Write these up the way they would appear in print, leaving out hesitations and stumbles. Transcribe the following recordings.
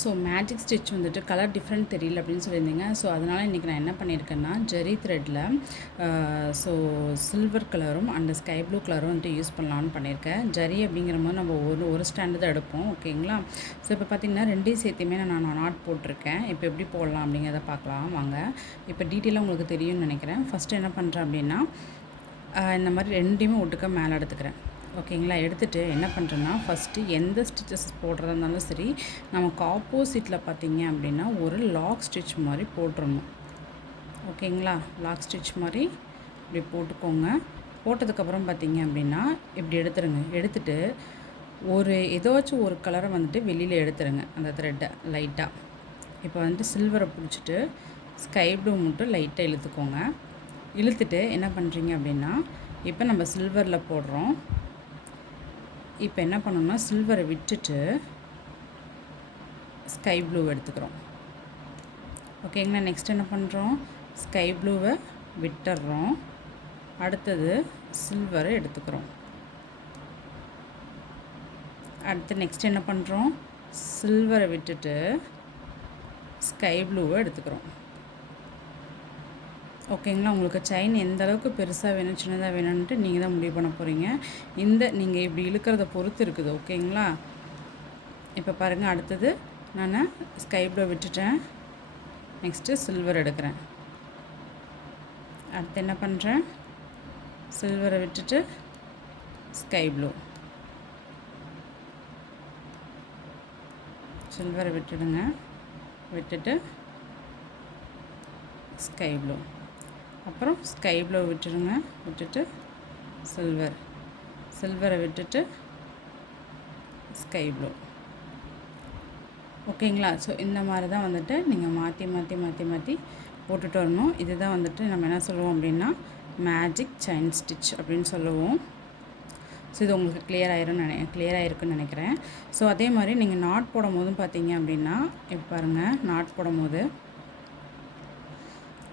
So magic stitch வந்துட்டு colour different தெரியல அப்படின்னு சொல்லியிருந்தீங்க. ஸோ அதனால் இன்றைக்கி நான் என்ன பண்ணியிருக்கேன்னா ஜெரி த்ரெட்டில் ஸோ சில்வர் கலரும் அண்ட் ஸ்கை ப்ளூ கலரும் வந்துட்டு யூஸ் பண்ணலான்னு பண்ணியிருக்கேன். ஜரி அப்படிங்கிற மாதிரி நம்ம ஒரு ஸ்டாண்டு தான் எடுப்போம். ஓகேங்களா? ஸோ இப்போ பார்த்திங்கன்னா ரெண்டையும் சேர்த்துமே நான் நாட் போட்டிருக்கேன். இப்போ எப்படி போடலாம் அப்படிங்கிறத பார்க்கலாம் வாங்க. இப்போ டீட்டெயிலாக உங்களுக்கு தெரியும்னு நினைக்கிறேன். ஃபஸ்ட்டு என்ன பண்ணுறேன் அப்படின்னா இந்த மாதிரி ரெண்டையுமே ஒட்டுக்க மேலே எடுத்துக்கிறேன். ஓகேங்களா? எடுத்துகிட்டு என்ன பண்ணுறேன்னா ஃபஸ்ட்டு எந்த ஸ்டிச்சஸ் போடுறதா இருந்தாலும் சரி, நமக்கு ஆப்போசிட்டில் பார்த்திங்க அப்படின்னா ஒரு லாக் ஸ்டிச் மாதிரி போட்டுடணும். ஓகேங்களா? லாக் ஸ்டிச் மாதிரி இப்படி போட்டுக்கோங்க. போட்டதுக்கப்புறம் பார்த்திங்க அப்படின்னா இப்படி எடுத்துருங்க. எடுத்துகிட்டு ஏதாச்சும் ஒரு கலரை வந்துட்டு வெளியில் எடுத்துருங்க, அந்த த்ரெட்டை லைட்டாக. இப்போ வந்துட்டு சில்வரை பிடிச்சிட்டு ஸ்கை ப்ளூ மட்டும் லைட்டாக இழுத்துக்கோங்க. இழுத்துட்டு என்ன பண்ணுறீங்க அப்படின்னா இப்போ நம்ம சில்வரில் போடுறோம். இப்போ என்ன பண்ணணும்னா சில்வரை விட்டுட்டு ஸ்கை ப்ளூ எடுத்துக்கிறோம். ஓகேங்களா? நெக்ஸ்ட் என்ன பண்ணுறோம், ஸ்கை ப்ளூவை விட்டுடுறோம். அடுத்தது சில்வரை எடுத்துக்கிறோம். அடுத்து நெக்ஸ்ட் என்ன பண்ணுறோம், சில்வரை விட்டுட்டு ஸ்கை ப்ளூவை எடுத்துக்கிறோம். ஓகேங்களா? உங்களுக்கு செயின் எந்த அளவுக்கு பெருசாக வேணும் சின்னதாக வேணும்ன்ட்டு நீங்கள் தான் முடிவு பண்ண போகிறீங்க. நீங்கள் இப்படி இழுக்கிறத பொறுத்து இருக்குது. ஓகேங்களா? இப்போ பாருங்கள், அடுத்தது நான் ஸ்கை ப்ளூ விட்டுட்டேன். நெக்ஸ்ட்டு சில்வர் எடுக்கிறேன். அடுத்து என்ன பண்ணுறேன், சில்வரை விட்டுட்டு ஸ்கை ப்ளூ. சில்வரை விட்டுடுங்க. விட்டுட்டு ஸ்கை ப்ளூ. அப்புறம் ஸ்கை ப்ளூ விட்டுடுங்க. விட்டுட்டு சில்வரை விட்டுட்டு ஸ்கை ப்ளூ. ஓகேங்களா? ஸோ இந்த மாதிரி தான் வந்துட்டு நீங்கள் மாற்றி போட்டுட்டு வரணும். இதுதான் வந்துட்டு நம்ம என்ன சொல்லுவோம் அப்படின்னா மேஜிக் செயின் ஸ்டிச் அப்படின்னு சொல்லுவோம். ஸோ இது உங்களுக்கு கிளியர் ஆகிருக்குன்னு நினைக்கிறேன். ஸோ அதே மாதிரி நீங்கள் நாட் போடும் போதும் பார்த்தீங்க அப்படின்னா இப்போ பாருங்கள், நாட் போடும் போது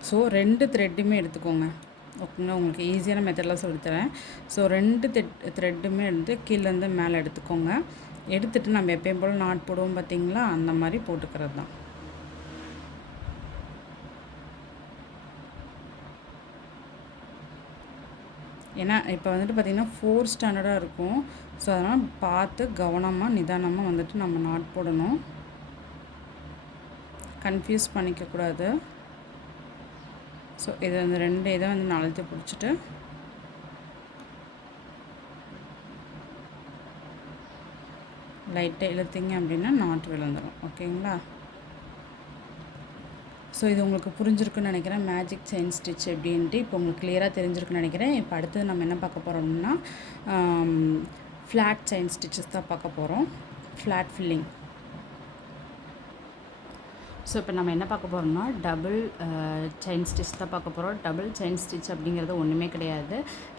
ஸோ 2 த்ரெட்டுமே எடுத்துக்கோங்க. ஓகேங்களா? உங்களுக்கு ஈஸியான மெத்தடில் சொல்லித்தரேன். ஸோ 2 த்ரெட்டுமே எடுத்து கீழேருந்து மேலே எடுத்துக்கோங்க. எடுத்துகிட்டு நம்ம எப்பயும் போல் நாட் போடுவோம் பார்த்தீங்களா, அந்த மாதிரி போட்டுக்கிறது தான். ஏன்னா இப்போ வந்துட்டு பார்த்திங்கன்னா 4 ஸ்டாண்டர்டாக இருக்கும். ஸோ அதனால் பார்த்து கவனமாக நிதானமாக வந்துட்டு நம்ம நாட் போடணும். கன்ஃபியூஸ் பண்ணிக்கக்கூடாது. ஸோ இதை வந்து 2 இதை வந்து அழுத்தி பிடிச்சிட்டு லைட்டாக இழுத்திங்க அப்படின்னா நாட் விழுந்துடும். ஓகேங்களா? ஸோ இது உங்களுக்கு புரிஞ்சிருக்குன்னு நினைக்கிறேன், மேஜிக் செயின் ஸ்டிச் எப்படின்ட்டு. இப்போ உங்களுக்கு கிளியராக தெரிஞ்சிருக்குன்னு நினைக்கிறேன். இப்போ அடுத்தது நம்ம என்ன பார்க்க போகிறோம்னா ஃப்ளாட் செயின் ஸ்டிச்சஸ் தான் பார்க்க போகிறோம். Flat filling. ஸோ இப்போ நம்ம என்ன பார்க்க போகிறோம்னா டபுள் செயின் ஸ்டிச் தான் பார்க்க போகிறோம். டபுள் செயின் ஸ்டிச் அப்படிங்கிறது ஒன்றுமே கிடையாது.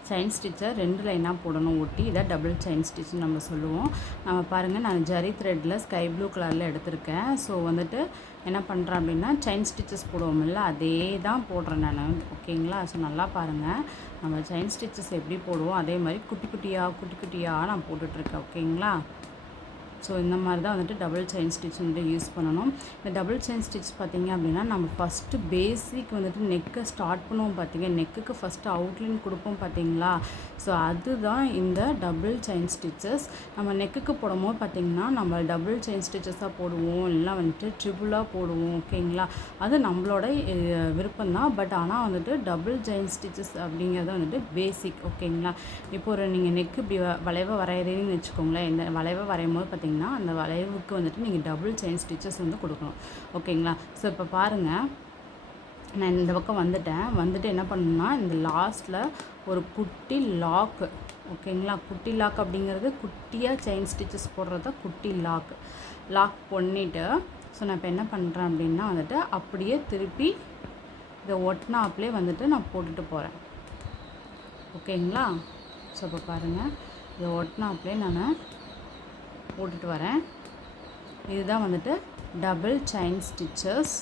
செயின் ஸ்டிச்சை 2 லைனாக போடணும் ஒட்டி. இதை டபுள் செயின் ஸ்டிச்னு நம்ம சொல்லுவோம். நம்ம பாருங்கள், நான் ஜரி த்ரெட்டில் ஸ்கை ப்ளூ கலரில் எடுத்திருக்கேன். ஸோ வந்துட்டு என்ன பண்ணுறேன் அப்படின்னா செயின் ஸ்டிச்சஸ் போடுவோம்ல, அதே தான் போடுறேன் நான். ஓகேங்களா? ஸோ நல்லா பாருங்கள், நம்ம செயின் ஸ்டிச்சஸ் எப்படி போடுவோம் அதே மாதிரி குட்டி குட்டியாக நான் போட்டுட்ருக்கேன். ஓகேங்களா? ஸோ இந்த மாதிரி தான் வந்துட்டு டபுள் செயின் ஸ்டிச் வந்துட்டு யூஸ் பண்ணணும். இந்த டபுள் செயின் ஸ்டிச் பார்த்திங்க அப்படின்னா நம்ம ஃபஸ்ட்டு பேசிக் வந்துட்டு நெக்கை ஸ்டார்ட் பண்ணுவோம். பார்த்திங்க, நெக்குக்கு ஃபஸ்ட்டு அவுட்லைன் கொடுப்போம் பார்த்திங்களா. ஸோ அதுதான் இந்த டபுள் செயின் ஸ்டிச்சஸ். நம்ம நெக்குக்கு போடும்போது பார்த்திங்கன்னா நம்ம டபுள் செயின் ஸ்டிச்சஸாக போடுவோம், இல்லைனா வந்துட்டு ட்ரிபிளாக போடுவோம். ஓகேங்களா? அது நம்மளோட விருப்பம்தான். பட் ஆனால் வந்துட்டு டபுள் செயின் ஸ்டிச்சஸ் அப்படிங்கிறது வந்துட்டு பேசிக். ஓகேங்களா? இப்போ நீங்கள் நெக்கு இப்படி வளைவாக வரைகிறீங்கன்னு வச்சுக்கோங்களேன். இந்த வளைவாக வரையும் போது பார்த்திங்கன்னா அந்த வளைவுக்கு வந்துட்டு நீங்கள் டபுள் செயின் ஸ்டிச்சஸ் வந்து கொடுக்கணும். ஓகேங்களா? ஸோ இப்போ பாருங்கள், நான் இந்த பக்கம் வந்துட்டு என்ன பண்ணணும்னா இந்த லாஸ்ட்டில் ஒரு குட்டி லாக்கு. ஓகேங்களா? குட்டி லாக் அப்படிங்கிறது குட்டியாக செயின் ஸ்டிச்சஸ் போடுறது தான் குட்டி லாக் பண்ணிவிட்டு ஸோ நான் இப்போ என்ன பண்ணுறேன் அப்படின்னா வந்துட்டு அப்படியே திருப்பி இதை ஒட்டினாப்லேயே வந்துட்டு நான் போட்டுட்டு போகிறேன். ஓகேங்களா? ஸோ இப்போ பாருங்கள், இதை ஒட்டினாப்லேயே நான் போட்டுட்டு வரேன். இதுதான் வந்துட்டு டபுள் செயின் ஸ்டிச்சஸ்.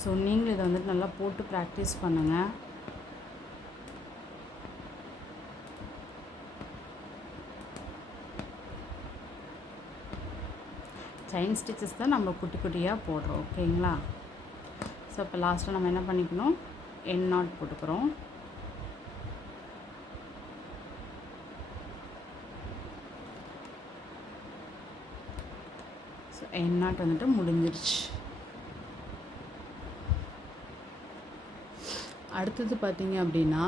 ஸோ நீங்களும் இதை வந்துட்டு நல்லா போட்டு ப்ராக்டிஸ் பண்ணுங்கள். செயின் ஸ்டிச்சஸ் தான் நம்ம குட்டி குட்டியாக போடுறோம். ஓகேங்களா? ஸோ இப்போ லாஸ்ட்டாக நம்ம என்ன பண்ணிக்கணும், எண்ட் நாட் போட்டுக்கிறோம். ஸோ எண்ட் நாட் வந்துட்டு முடிஞ்சிருச்சு. அடுத்தது பார்த்திங்க அப்படின்னா